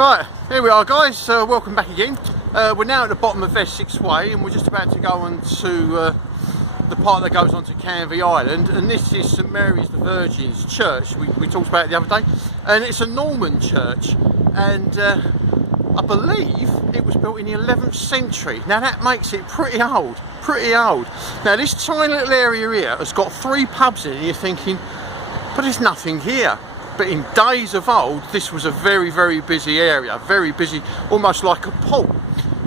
Right, here we are guys, welcome back again. We're now at the bottom of Essex Way and we're just about to go on to the part that goes on to Canvey Island, and this is St Mary's the Virgin's Church. We talked about it the other day, and it's a Norman church, and I believe it was built in the 11th century. Now that makes it pretty old. Now this tiny little area here has got 3 pubs in it, and you're thinking, but there's nothing here. But in days of old, this was a very busy area, very busy, almost like a port.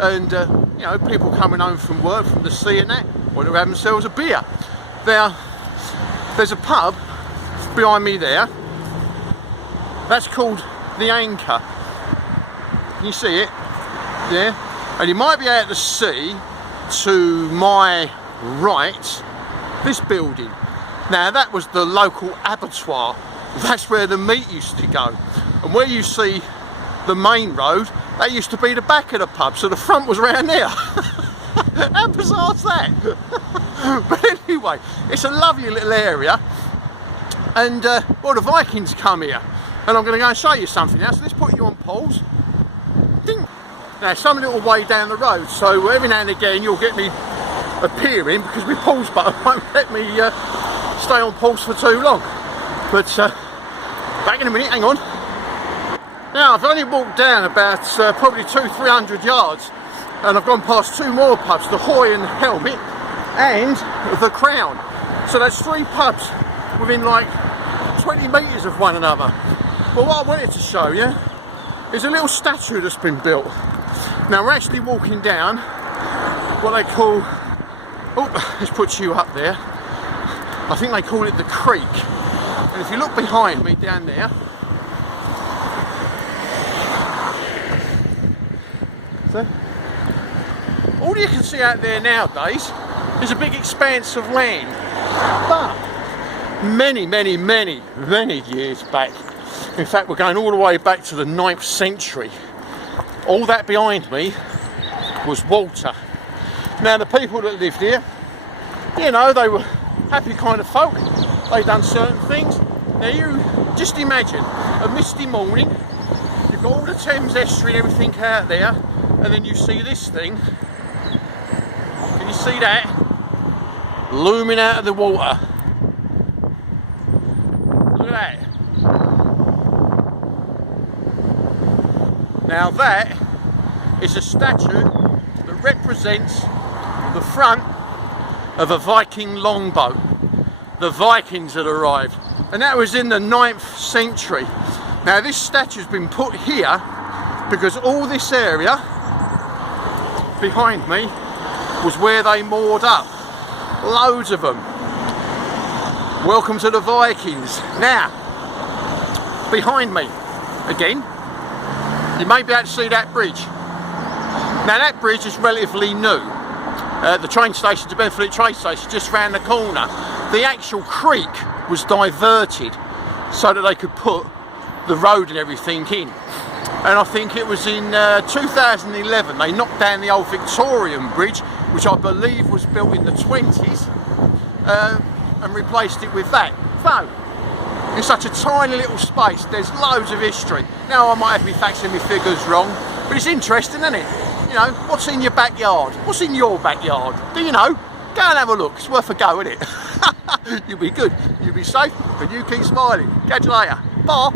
And you know, people coming home from work, from the sea and that, want to have themselves a beer. Now, there's a pub behind me there. That's called the Anchor. Can you see it? Yeah. And you might be able to see to my right this building. Now that was the local abattoir. That's where the meat used to go, and where you see the main road, that used to be the back of the pub, so the front was around there. How bizarre is that? But anyway, it's a lovely little area, and well, the Vikings come here, and I'm going to go and show you something now. So let's put you on pause. Ding. Now some little way down the road, so every now and again you'll get me appearing because my pause button won't let me stay on pause for too long. But back in a minute, hang on. Now I've only walked down about probably 200-300 yards, and I've gone past 2 more pubs, the Hoy and the Helmet and the Crown. So that's 3 pubs within like 20 metres of one another. But what I wanted to show you is a little statue that's been built. Now we're actually walking down what they call, oh, let's put you up there, I think they call it the creek. And if you look behind me down there, so all you can see out there nowadays is a big expanse of land. But many years back, in fact we're going all the way back to the 9th century, all that behind me was water. Now the people that lived here, you know, they were happy kind of folk. They've done certain things. Now you just imagine a misty morning, you've got all the Thames estuary and everything out there, and then you see this thing. Can you see that? Looming out of the water. Look at that. Now that is a statue that represents the front of a Viking longboat. The Vikings had arrived, and that was in the 9th century. Now this statue's been put here because all this area behind me was where they moored up. Loads of them. Welcome to the Vikings. Now, behind me, again, you may be able to see that bridge. Now that bridge is relatively new. The train station, the Bedford train station, just round the corner. The actual creek was diverted so that they could put the road and everything in. And I think it was in 2011 they knocked down the old Victorian bridge, which I believe was built in the 20s, and replaced it with that. So, in such a tiny little space, there's loads of history. Now I might have my facts and my figures wrong, but it's interesting, isn't it? You know, what's in your backyard? What's in your backyard? Do you know? Go and have a look, it's worth a go, isn't it? You'll be good, you'll be safe, and you keep smiling. Catch you later. Bye.